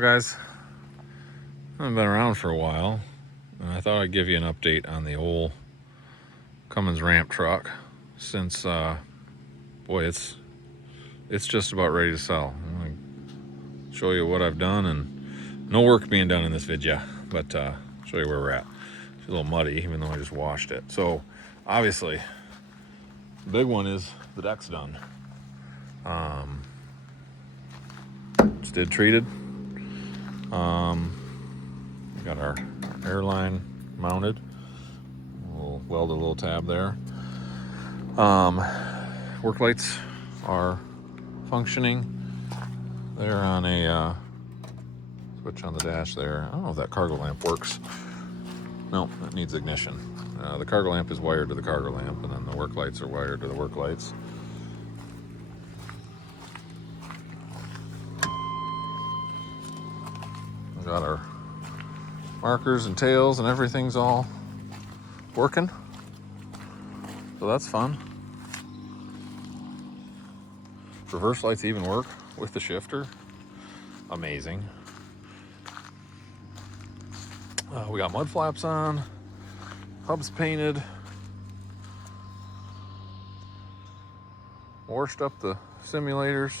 Well, guys, I've been around for a while, and I thought I'd give you an update on the old Cummins ramp truck. Since, boy, it's just about ready to sell. I'm gonna show you what I've done, and no work being done in this video, but show you where we're at. It's a little muddy, even though I just washed it. So, obviously, the big one is the deck's done. Just did treated. We got our airline mounted. We'll weld a little tab there. Work lights are functioning. They're on a switch on the dash there. I don't know if that cargo lamp works. No, it needs ignition. The cargo lamp is wired to the cargo lamp, and then the work lights are wired to the work lights. We got our markers and tails and everything's all working. So that's fun. Reverse lights even work with the shifter. Amazing. We got mud flaps on. Hubs painted. Washed up the simulators.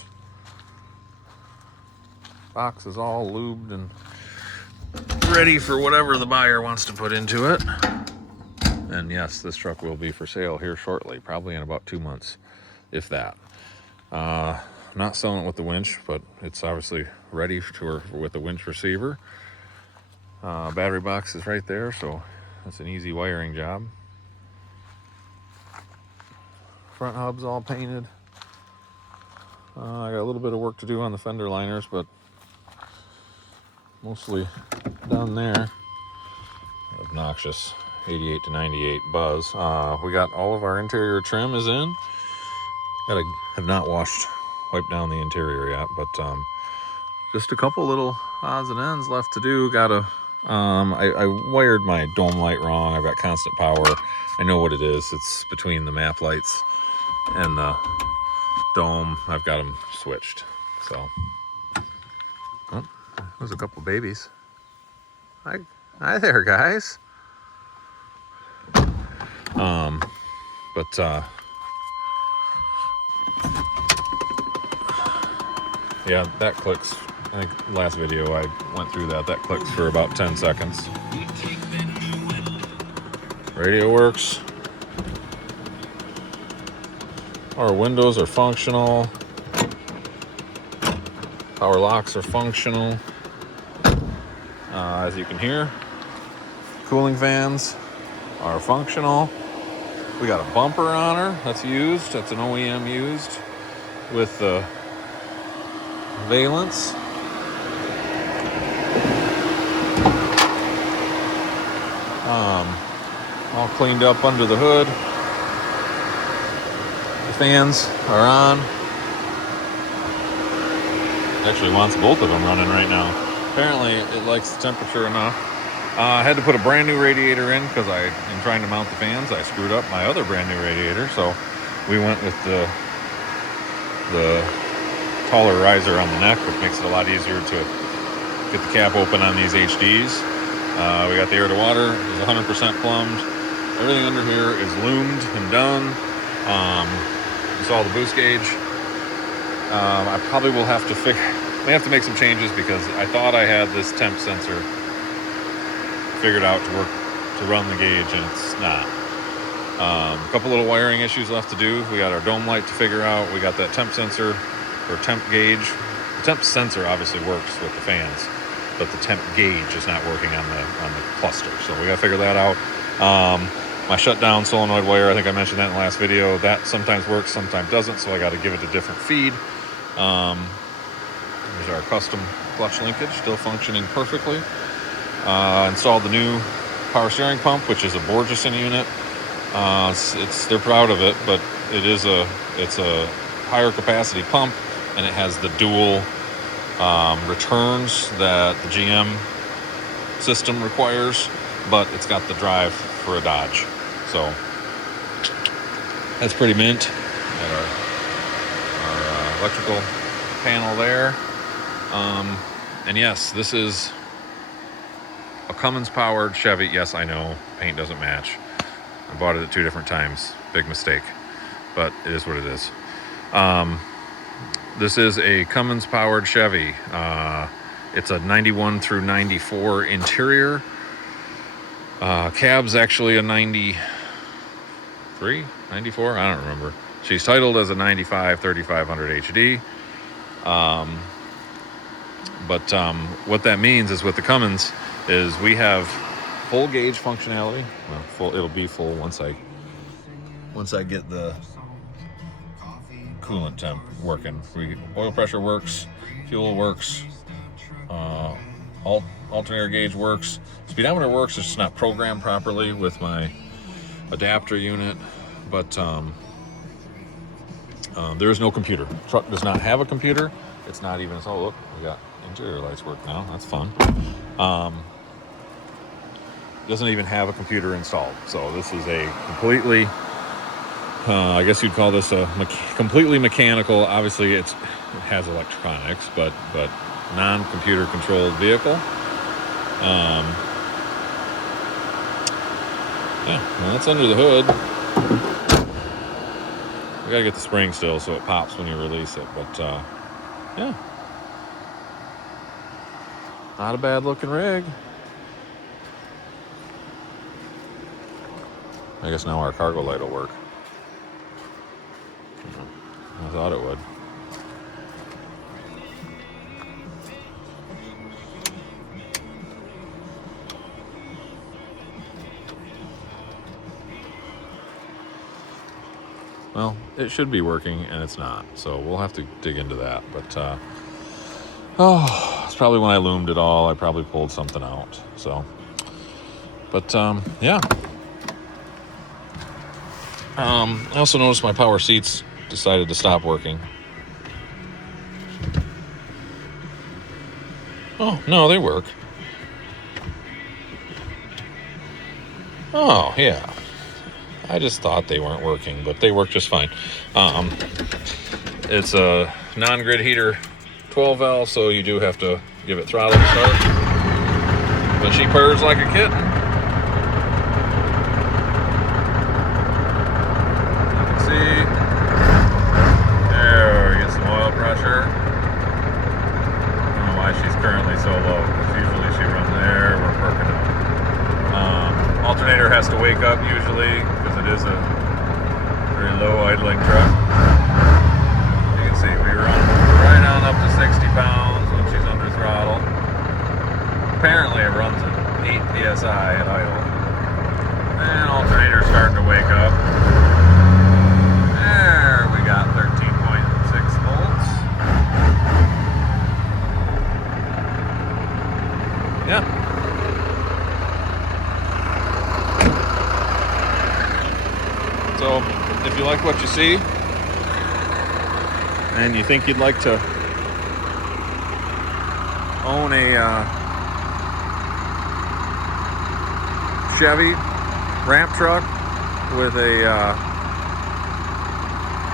Box is all lubed and ready for whatever the buyer wants to put into it. And yes, this truck will be for sale here shortly, probably in about 2 months, if that. Not selling it with the winch, but it's obviously ready with the winch receiver. Battery box is right there, so that's an easy wiring job. Front hub's all painted. I got a little bit of work to do on the fender liners, but mostly done there. Obnoxious 88 to 98 buzz. We got all of our interior trim is in. Have not wiped down the interior yet, but just a couple little odds and ends left to do. I wired my dome light wrong. I've got constant power. I know what it is. It's between the map lights and the dome. I've got them switched. So, oh, there's a couple babies. Hi there, guys. Yeah, that clicks. I think last video I went through that. That clicks for about 10 seconds. Radio works. Our windows are functional. Power locks are functional. As you can hear, cooling fans are functional. We got a bumper on her that's used. That's an OEM used with the valence. All cleaned up under the hood. The fans are on. Actually wants both of them running right now. Apparently it likes the temperature enough. I had to put a brand new radiator in because in trying to mount the fans, I screwed up my other brand new radiator. So we went with the taller riser on the neck, which makes it a lot easier to get the cap open on these HDs. We got the air to water. It's 100% plumbed. Everything under here is loomed and done. Install the boost gauge. I probably will have to make some changes because I thought I had this temp sensor figured out to run the gauge, and it's not. A couple little wiring issues left to do. We got our dome light to figure out. We got that temp sensor or temp gauge. The temp sensor obviously works with the fans, but the temp gauge is not working on the cluster. So we got to figure that out. My shutdown solenoid wire, I think I mentioned that in the last video. That sometimes works, sometimes doesn't. So I got to give it a different feed. There's our custom clutch linkage, still functioning perfectly. Installed the new power steering pump, which is a Borgeson unit. They're proud of it, but it's a higher capacity pump, and it has the dual returns that the GM system requires, but it's got the drive for a Dodge. So that's pretty mint. Got our electrical panel there. And yes, this is a Cummins powered Chevy. Yes, I know, paint doesn't match. I bought it at 2 different times. Big mistake, but it is what it is. This is a Cummins powered Chevy. It's a 91 through 94 interior. Cab's actually a 93, 94, I don't remember. She's titled as a 95 3500 HD. But what that means is with the Cummins is we have full gauge functionality. Well, it'll be full once I get the coolant temp working. Oil pressure works, fuel works, alternator gauge works, speedometer works. It's just not programmed properly with my adapter unit. But there is no computer. The truck does not have a computer. It's not even. Oh, look, we got interior lights work now. That's fun. Doesn't even have a computer installed. So this is a completely, I guess you'd call this a completely mechanical. Obviously, it has electronics, but non-computer controlled vehicle. Yeah, well, that's under the hood. We gotta get the spring still so it pops when you release it. But yeah, not a bad looking rig. I guess now our cargo light will work. I thought it would. Well, it should be working, and it's not. So we'll have to dig into that. But, it's probably when I loomed it all. I probably pulled something out. So, but, yeah. I also noticed my power seats decided to stop working. Oh, no, they work. Oh, yeah. I just thought they weren't working, but they work just fine. It's a non-grid heater 12 valve, so you do have to give it throttle to start. But she purrs like a kitten. You can see. There, we get some oil pressure. I don't know why she's currently so low, because usually she runs there, we're perking up. Alternator has to wake up usually, because it is a very low idling truck. You can see we run right on up to 60 pounds when she's under throttle. Apparently it runs at 8 psi at idle. And alternator's starting to wake up. There, we got 13.6 volts. Yeah. So, if you like what you see, and you think you'd like to own a Chevy ramp truck with a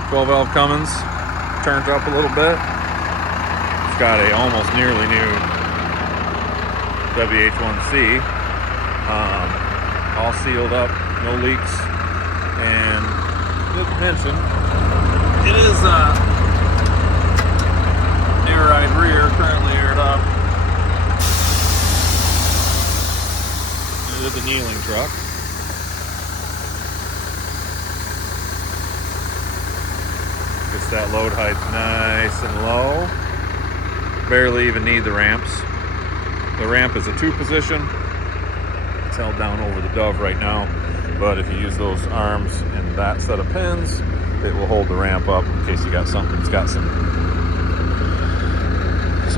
12-valve Cummins turned up a little bit, it's got a almost nearly new WH1C, all sealed up, no leaks. And didn't mention, it is air-ride rear, currently aired up. It is a kneeling truck. Gets that load height nice and low. Barely even need the ramps. The ramp is a 2-position. It's held down over the dove right now. But if you use those arms and that set of pins, it will hold the ramp up in case you got something that's got some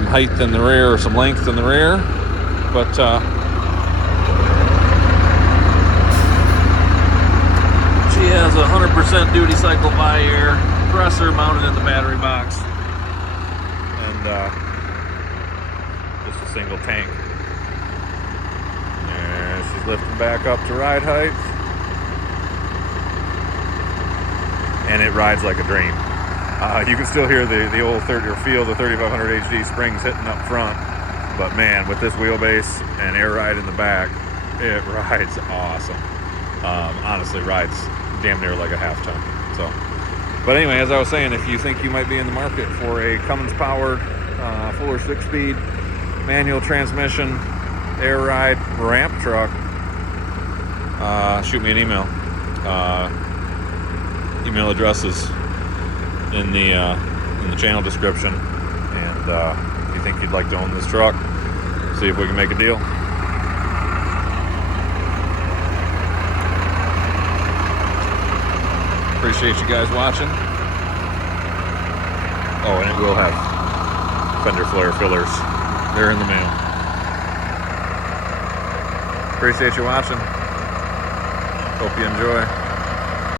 height in the rear or some length in the rear. But she has a 100% duty cycle bi-air compressor mounted in the battery box, and just a single tank. And she's lifting back up to ride height. And it rides like a dream. You can still hear the old 3500 HD springs hitting up front. But man, with this wheelbase and air ride in the back, it rides awesome. Honestly, rides damn near like a half ton. So, but anyway, as I was saying, if you think you might be in the market for a Cummins powered Fuller 6-speed manual transmission air ride ramp truck, shoot me an email. Email address is in the channel description, and if you think you'd like to own this truck, see if we can make a deal. Appreciate you guys watching. Oh, and it will have fender flare fillers. They're in the mail. Appreciate you watching. Hope you enjoy.